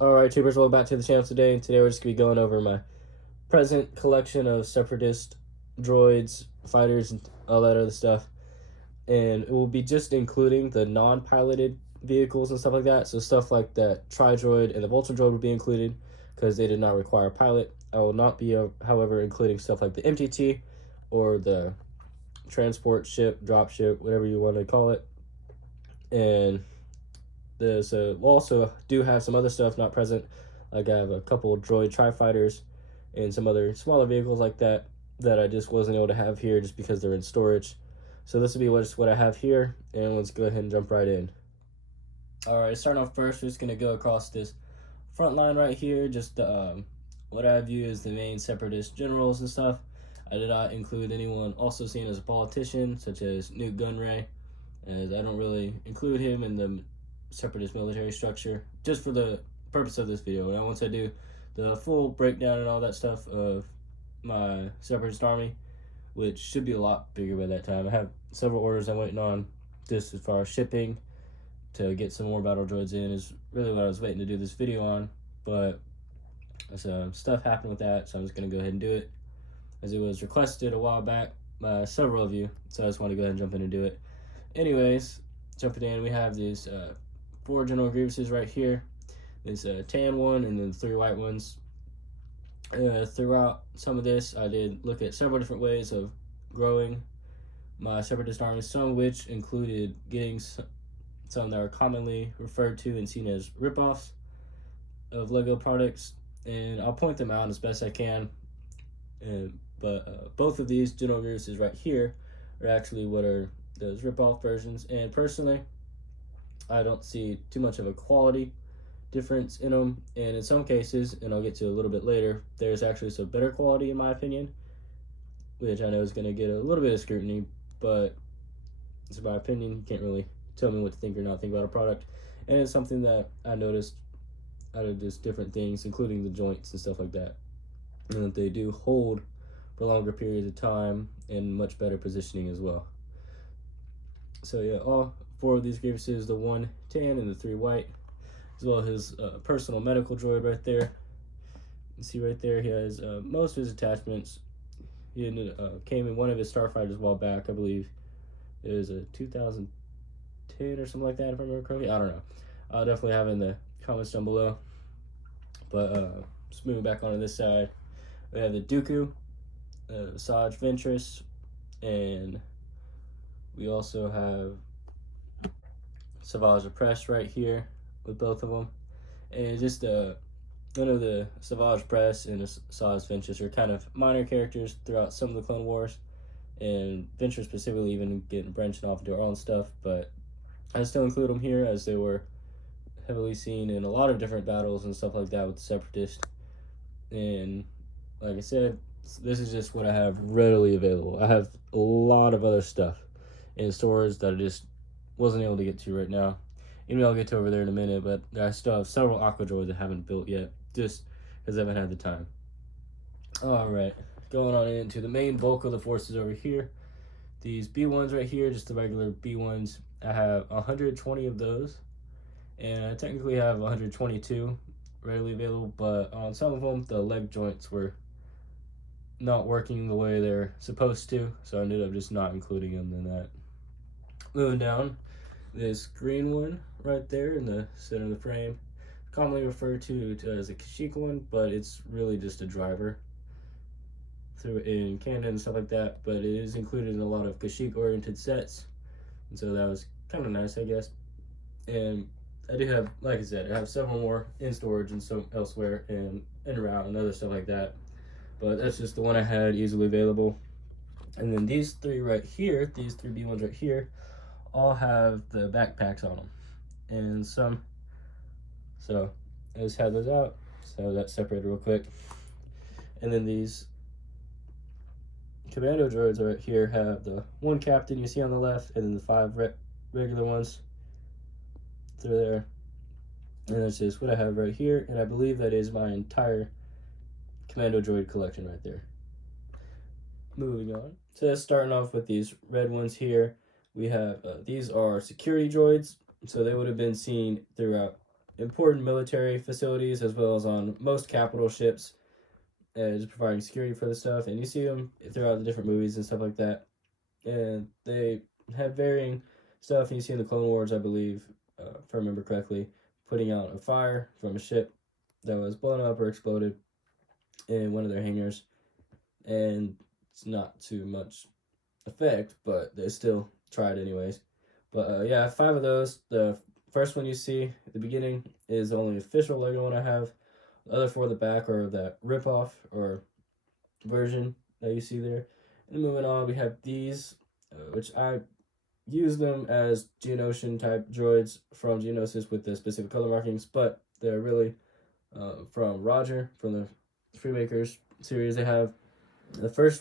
Alright, tubers, welcome back to the channel today. And today we're just going to be going over my present collection of separatist droids, fighters, and all that other stuff. And it will be just including the non-piloted vehicles and stuff like that. So stuff like that Tri-Droid and the Vulture Droid would be included because they did not require a pilot. I will not be, however, including stuff like the MTT or the transport ship, drop ship, whatever you want to call it. And we'll also do have some other stuff not present. Like I have a couple of droid tri-fighters and some other smaller vehicles like that I just wasn't able to have here just because they're in storage. So this will be what I have here, and let's go ahead and jump right in. Alright, starting off first, we're just going to go across this front line right here, just what I view as the main separatist generals and stuff. I did not include anyone also seen as a politician, such as Newt Gunray, as I don't really include him in the separatist military structure, just for the purpose of this video. And once I do the full breakdown and all that stuff of my separatist army, which should be a lot bigger by that time. I have several orders I'm waiting on, just as far as shipping to get some more battle droids in is really what I was waiting to do this video on. But some stuff happened with that, so I'm just going to go ahead and do it as it was requested a while back by several of you. So I just want to go ahead and jump in and do it. Anyways, jumping in, we have these 4 General Grievouses right here. This tan one and then 3 white ones. Throughout some of this, I did look at several different ways of growing my separatist army, some of which included getting some that are commonly referred to and seen as ripoffs of LEGO products, and I'll point them out as best I can. But both of these General Grievouses right here are actually what are those ripoff versions, and personally, I don't see too much of a quality difference in them, and in some cases, and I'll get to a little bit later, there's actually some better quality in my opinion, which I know is going to get a little bit of scrutiny, but it's my opinion. You can't really tell me what to think or not think about a product, and it's something that I noticed out of just different things, including the joints and stuff like that, and that they do hold for longer periods of time and much better positioning as well. So yeah, all 4 of these Grievouses, the 1 tan and the 3 white, as well as his personal medical droid right there. You can see right there, he has most of his attachments. He came in one of his starfighters a while back, I believe. It was a 2010 or something like that, if I remember correctly. I don't know. I'll definitely have it in the comments down below. But just moving back onto this side, we have the Dooku, Asajj Ventress, and we also have Savage Opress right here with both of them. And just one of the Savage Press and Asajj Ventress are kind of minor characters throughout some of the Clone Wars, and Ventress specifically even getting branching off into her own stuff, but I still include them here as they were heavily seen in a lot of different battles and stuff like that with the Separatists. And like I said, this is just what I have readily available. I have a lot of other stuff in stores that I just wasn't able to get to right now. Maybe I'll get to over there in a minute, but I still have several Aqua Droids I haven't built yet, just because I haven't had the time. Alright, going on into the main bulk of the forces over here. These B1s right here, just the regular B1s, I have 120 of those, and I technically have 122 readily available, but on some of them, the leg joints were not working the way they're supposed to, so I ended up just not including them in that. Moving down, this green one right there in the center of the frame, commonly referred to as a Kashyyyk one, but it's really just a driver through in Canada and stuff like that, but it is included in a lot of Kashyyyk oriented sets, and so that was kind of nice, I guess. And I do have, like I said, I have several more in storage and some elsewhere and en route and other stuff like that, but that's just the one I had easily available. And then these 3 right here, these 3 B1s right here, all have the backpacks on them, and some, so I just had those out, so that separated real quick. And then these commando droids right here have the 1 captain you see on the left, and then the 5 regular ones through there, and that's just what I have right here, and I believe that is my entire commando droid collection right there. Moving on, so starting off with these red ones here, we have these are security droids, so they would have been seen throughout important military facilities as well as on most capital ships, just providing security for the stuff. And you see them throughout the different movies and stuff like that. And they have varying stuff. And you see in the Clone Wars, I believe, if I remember correctly, putting out a fire from a ship that was blown up or exploded in one of their hangars. And it's not too much effect, but they still tried anyways. But yeah, 5 of those. The first one you see at the beginning is the only official Lego one I have. The other 4 at the back are that rip-off or version that you see there. And moving on, we have these, which I use them as Geonosian type droids from Geonosis with the specific color markings, but they're really from Roger, from the Freemakers series. They have the first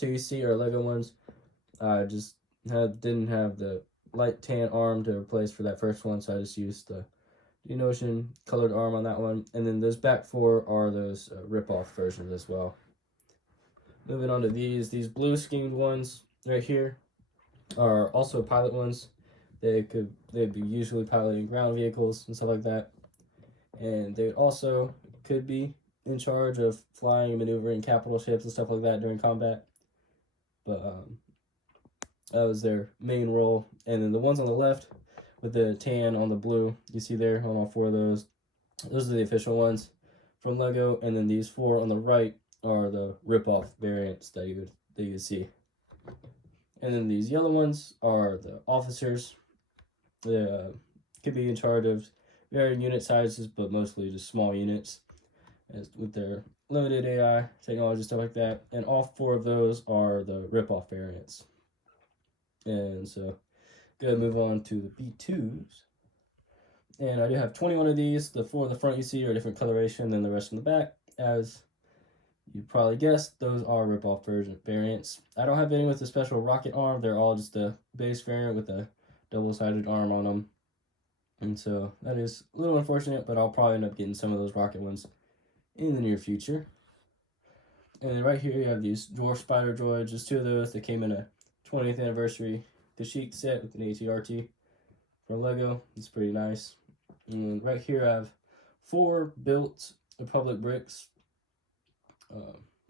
2 you see are Lego ones. I just didn't have the light tan arm to replace for that first one, so I just used the Geonosian colored arm on that one. And then those back 4 are those rip-off versions as well. Moving on to these blue schemed ones right here are also pilot ones. They'd be usually piloting ground vehicles and stuff like that. And they also could be in charge of flying and maneuvering capital ships and stuff like that during combat. But that was their main role. And then the ones on the left with the tan on the blue, you see there on all 4 of those. Those are the official ones from Lego. And then these 4 on the right are the rip-off variants that you would see. And then these yellow ones are the officers. They could be in charge of varying unit sizes, but mostly just small units, with their limited AI technology, stuff like that. And all 4 of those are the rip-off variants. And so, gonna move on to the B2s. And I do have 21 of these. The 4 in the front you see are a different coloration than the rest in the back. As you probably guessed, those are rip-off variants. I don't have any with the special rocket arm. They're all just the base variant with a double-sided arm on them. And so that is a little unfortunate, but I'll probably end up getting some of those rocket ones in the near future. And then right here you have these dwarf spider droids. There's 2 of those that came in a 20th anniversary Kashyyyk set with an ATRT from Lego. It's pretty nice. And right here I have 4 built Republic bricks,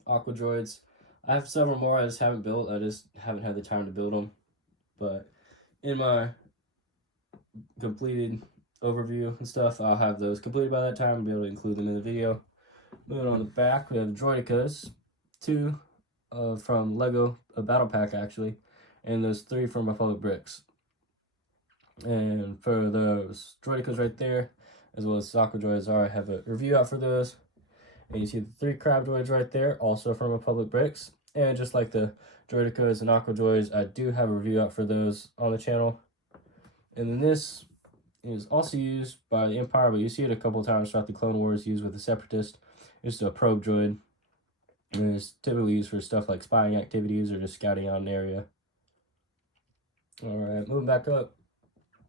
aqua droids. I have several more I just haven't built. I just haven't had the time to build them. But in my completed overview and stuff, I'll have those completed by that time and be able to include them in the video. Moving on to the back, we have Droidicas, 2 from Lego, a battle pack actually, and those 3 from Republic bricks. And for those Droidicas right there, as well as aqua droids, I have a review out for those. And you see the 3 crab droids right there, also from Republic bricks. And just like the Droidicas and aqua droids, I do have a review out for those on the channel. And then this is also used by the Empire, but you see it a couple times throughout the Clone Wars, used with the Separatist. It's a probe droid, and it's typically used for stuff like spying activities or just scouting out an area. Alright, moving back up.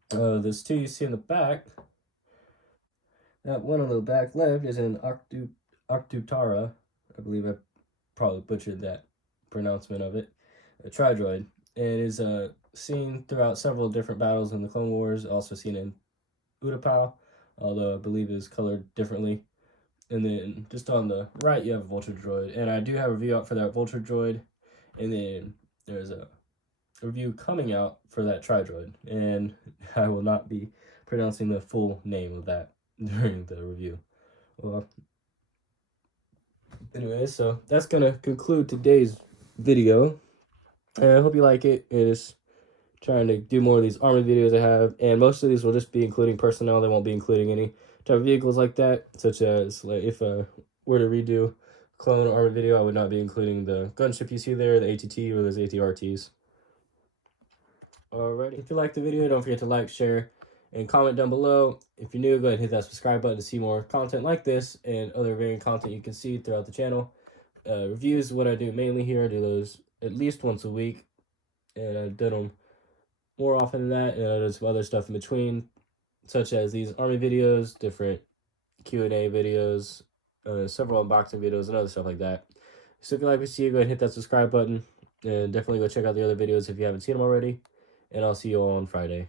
This 2 you see in the back, that one on the back left is an Arctutara. I believe I probably butchered that pronouncement of it. A tri-droid. It is seen throughout several different battles in the Clone Wars, also seen in Utapau, although I believe it is colored differently. And then just on the right you have a Vulture droid, and I do have a review out for that Vulture droid. And then there's a review coming out for that tri-droid, and I will not be pronouncing the full name of that during the review. Well, anyway, so that's gonna conclude today's video, and I hope you like it. It is trying to do more of these army videos I have, and most of these will just be including personnel. They won't be including any type of vehicles like that, such as like if I were to redo clone army video, I would not be including the gunship you see there, the ATT, or those ATRTs. Alrighty, if you liked the video, don't forget to like, share, and comment down below. If you're new, go ahead and hit that subscribe button to see more content like this and other varying content you can see throughout the channel. Reviews is what I do mainly here. I do those at least once a week, and I've done them more often than that, and I do some other stuff in between, such as these army videos, different Q&A videos, several unboxing videos, and other stuff like that. So if you like what you see, go ahead and hit that subscribe button, and definitely go check out the other videos if you haven't seen them already, and I'll see you all on Friday.